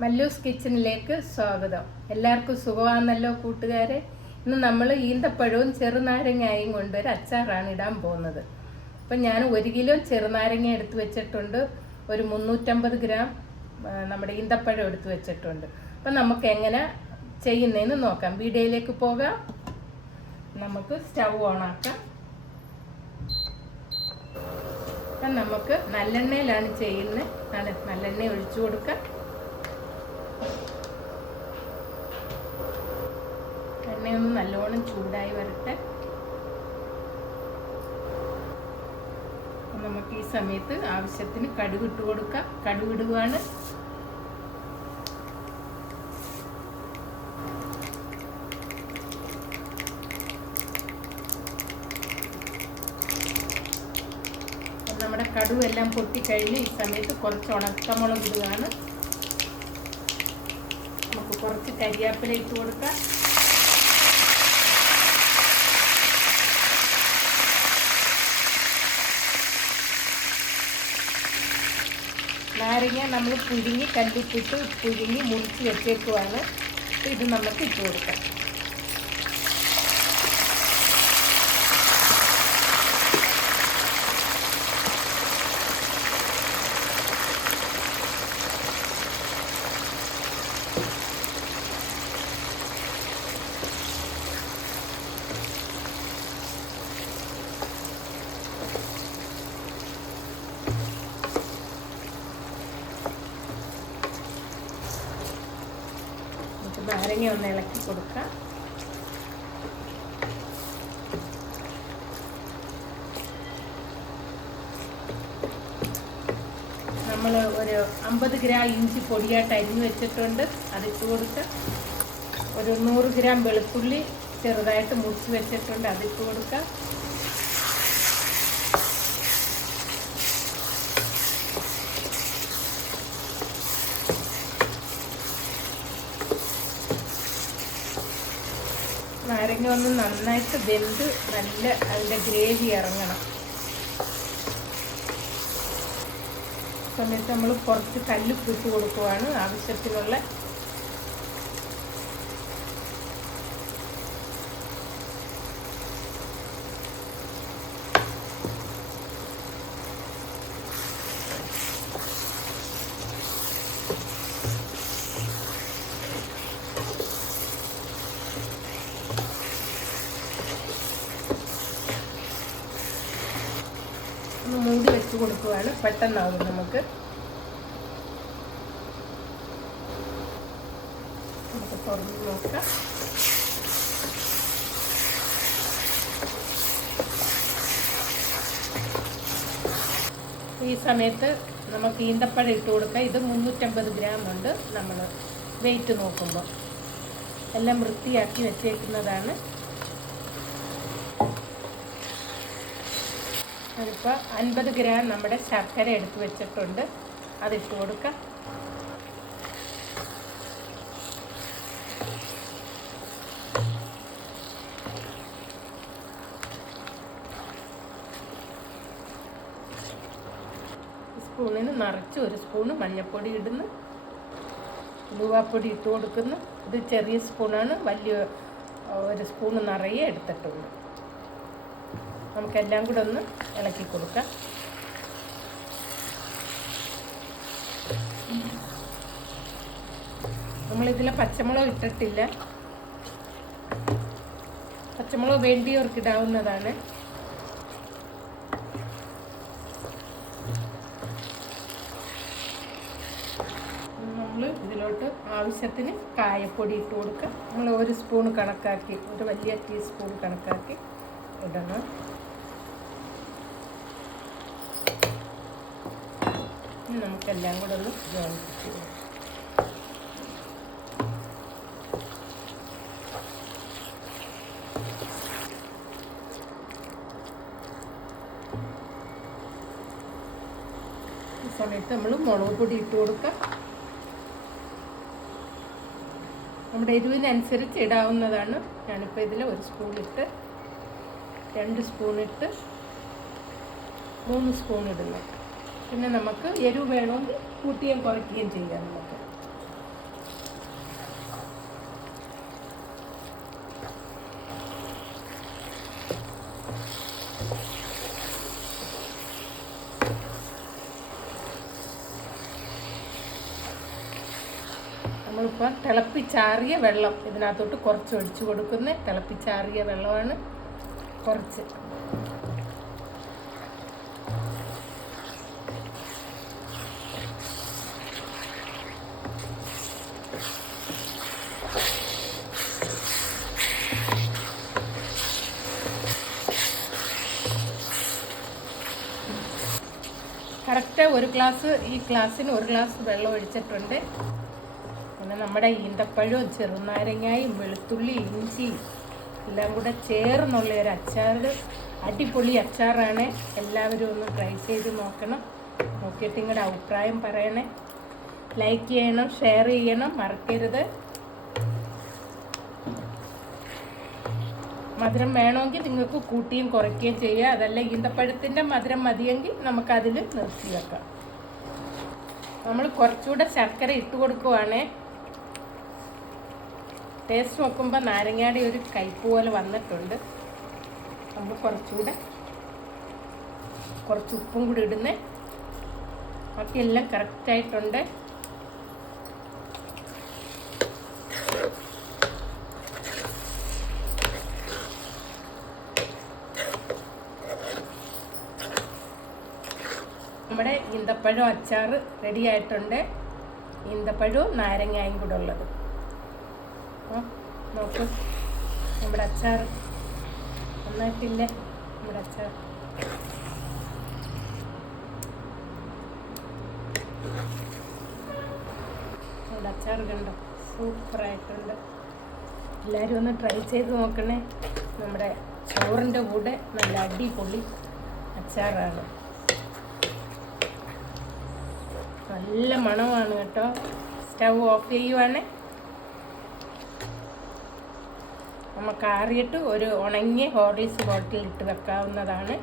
മല്ലൂസ് കിച്ചണിലേക്ക് സ്വാഗതം. എല്ലാവർക്കും സുഖമാണല്ലോ കൂട്ടുകാരെ. ഇന്ന് നമ്മൾ ഈന്തപ്പഴവും ചെറുനാരങ്ങയും കൊണ്ട് ഒരു അച്ചാറാണ് ഇടാൻ പോകുന്നത്. അപ്പം ഞാൻ 1 കിലോ ചെറുനാരങ്ങ എടുത്ത് വെച്ചിട്ടുണ്ട്, ഒരു 350 ഗ്രാം നമ്മുടെ ഈന്തപ്പഴം എടുത്ത് വെച്ചിട്ടുണ്ട്. അപ്പം നമുക്ക് എങ്ങനെ ചെയ്യുന്നതെന്ന് നോക്കാം. വീഡിയോയിലേക്ക് പോകാം. നമുക്ക് സ്റ്റവ് ഓണാക്കാം. അപ്പം നമുക്ക് നല്ലെണ്ണയിലാണ് ചെയ്യുന്നത്. നല്ലെണ്ണ ഒഴിച്ചു കൊടുക്കാം. എണ്ണയൊന്ന് നല്ലോണം ചൂടായി വരട്ടെ. നമുക്ക് ഈ സമയത്ത് ആവശ്യത്തിന് കടുക് ഇട്ട് കൊടുക്കാം. കടുക് ഇടുകയാണ്. നമ്മുടെ കടുക് എല്ലാം പൊട്ടിക്കഴിഞ്ഞ് ഈ സമയത്ത് കുറച്ച് ഉണക്കമുളക് ഇടുകയാണ്. നമുക്ക് കുറച്ച് കരിയാപ്പില ഇട്ട് കൊടുക്കാം. നാരങ്ങ നമ്മൾ പുഴുങ്ങി കല്ലുപ്പിട്ട് പുഴുങ്ങി മുറിച്ച് വെച്ചേക്കുവാണ്. ഇത് നമുക്ക് ഇട്ട് കൊടുക്കാം. നാരങ്ങ ഒന്ന് ഇളക്കി കൊടുക്കാം. നമ്മൾ ഒരു 50 ഗ്രാം ഇഞ്ചി പൊടിയായിട്ട് അരിഞ്ഞ് വെച്ചിട്ടുണ്ട്, അതിട്ട് കൊടുക്കാം. ഒരു 100 ഗ്രാം വെളുത്തുള്ളി ചെറുതായിട്ട് മുറിച്ച് വെച്ചിട്ടുണ്ട്, അതിട്ട് കൊടുക്കാം. നാരങ്ങ ഒന്ന് നന്നായിട്ട് വെന്ത് നല്ല അതിൻ്റെ ഗ്രേവി ഇറങ്ങണം. സമയത്ത് നമ്മൾ കുറച്ച് കല്ലുപ്പ് ഇട്ട് കൊടുക്കുവാണ് ആവശ്യത്തിനുള്ള. ഒന്ന് മൂടി വെച്ച് കൊടുക്കുകയാണ്. പെട്ടെന്നാവും നമുക്ക് തുറന്ന് നോക്കാം. ഈ സമയത്ത് നമുക്ക് ഈന്തപ്പഴം ഇട്ട് കൊടുക്കാം. ഇത് 350 ഗ്രാം ഉണ്ട്. നമ്മൾ വെയിറ്റ് നോക്കുമ്പോൾ എല്ലാം വൃത്തിയാക്കി വെച്ചേക്കുന്നതാണ്. അതിപ്പോൾ 50 ഗ്രാം നമ്മുടെ ശർക്കര എടുത്ത് വെച്ചിട്ടുണ്ട്, അതിട്ട് കൊടുക്കാം. സ്പൂണിന് നിറച്ച് 1 സ്പൂണ് മഞ്ഞൾപ്പൊടി ഇടുന്നു. ഉലുവാപ്പൊടി ഇട്ട് കൊടുക്കുന്നു. ഇത് ചെറിയ സ്പൂണാണ്, വലിയ 1 സ്പൂണ് നിറയെ എടുത്തിട്ടുണ്ട്. നമുക്കെല്ലാം കൂടെ ഒന്ന് ഇളക്കി കൊടുക്കാം. നമ്മളിതിൽ പച്ചമുളക് ഇട്ടിട്ടില്ല. പച്ചമുളക് വേണ്ടിയവർക്ക് ഇടാവുന്നതാണ്. നമ്മൾ ഇതിലോട്ട് ആവശ്യത്തിന് കായപ്പൊടി ഇട്ട് കൊടുക്കാം. നമ്മൾ 1 സ്പൂൺ കണക്കാക്കി, ഒരു വലിയ ടീസ്പൂൺ കണക്കാക്കി ഇടണം. നമുക്കെല്ലാം കൂടെ ഒന്ന് യോജിപ്പിച്ച് കൊടുക്കാം. ഈ സമയത്ത് നമ്മൾ മുളക് പൊടി ഇട്ട് കൊടുക്കാം. നമ്മുടെ എരിവിനനുസരിച്ച് ഇടാവുന്നതാണ്. ഞാനിപ്പോൾ ഇതിൽ 1 സ്പൂൺ ഇട്ട്, 2 സ്പൂൺ ഇട്ട്, 3 സ്പൂൺ ഇടുന്നു. പിന്നെ നമുക്ക് എരിവ് വേണമെങ്കിൽ കൂട്ടുകയും കുറയ്ക്കുകയും ചെയ്യാം. നമുക്ക് നമ്മളിപ്പോൾ തിളപ്പിച്ചാറിയ വെള്ളം ഇതിനകത്തോട്ട് കുറച്ച് ഒഴിച്ചു കൊടുക്കുന്ന തിളപ്പിച്ചാറിയ വെള്ളമാണ് കുറച്ച്. കറക്റ്റ് ഈ ഗ്ലാസ്സിന് 1 ഗ്ലാസ് വെള്ളം ഒഴിച്ചിട്ടുണ്ട്. പിന്നെ നമ്മുടെ ഈന്തപ്പഴവും ചെറുനാരങ്ങയും വെളുത്തുള്ളി ഇഞ്ചി എല്ലാം കൂടെ ചേർന്നുള്ള ഒരു അച്ചാർ, അടിപൊളി അച്ചാറാണ്. എല്ലാവരും ഒന്ന് ട്രൈ ചെയ്ത് നോക്കണം. നോക്കിയിട്ട് നിങ്ങളുടെ അഭിപ്രായം പറയണേ. ലൈക്ക് ചെയ്യണം, ഷെയർ ചെയ്യണം, മറക്കരുത്. മധുരം വേണമെങ്കിൽ നിങ്ങൾക്ക് കൂട്ടിയും കുറയ്ക്കുകയും ചെയ്യുക. അതല്ല ഈന്തപ്പഴത്തിൻ്റെ മധുരം മതിയെങ്കിൽ നമുക്കതിൽ നിർത്തി വെക്കാം. നമ്മൾ കുറച്ചുകൂടെ ശർക്കര ഇട്ട് കൊടുക്കുവാണേ. ടേസ്റ്റ് നോക്കുമ്പോൾ നാരങ്ങയുടെ ഒരു കയ്പ്പ് പോലെ വന്നിട്ടുണ്ട്. നമ്മൾ കുറച്ച് ഉപ്പും കൂടി ഇടുന്നേ. ബാക്കിയെല്ലാം കറക്റ്റായിട്ടുണ്ട്. നമ്മുടെ ഈന്തപ്പഴം അച്ചാർ റെഡി ആയിട്ടുണ്ട്. ഈന്തപ്പഴവും നാരങ്ങയും കൂടെ ഉള്ളത്. നോക്ക്, നമ്മുടെ അച്ചാർ നന്നായിട്ടില്ല. നമ്മുടെ അച്ചാർ കണ്ടോ, സൂപ്പറായിട്ടുണ്ട്. എല്ലാവരും ഒന്ന് ട്രൈ ചെയ്ത് നോക്കണേ. നമ്മുടെ ചോറിൻ്റെ കൂടെ നല്ല അടിപൊളി അച്ചാറാണ്. നല്ല മണമാണ് കേട്ടോ. സ്റ്റവ് ഓഫ് ചെയ്യുവാണ്. നമുക്ക് ആറിയിട്ട് ഒരു ഉണങ്ങിയ ഹോർലിക്സ് ബോട്ടിൽ ഇട്ട് വെക്കാവുന്നതാണ്.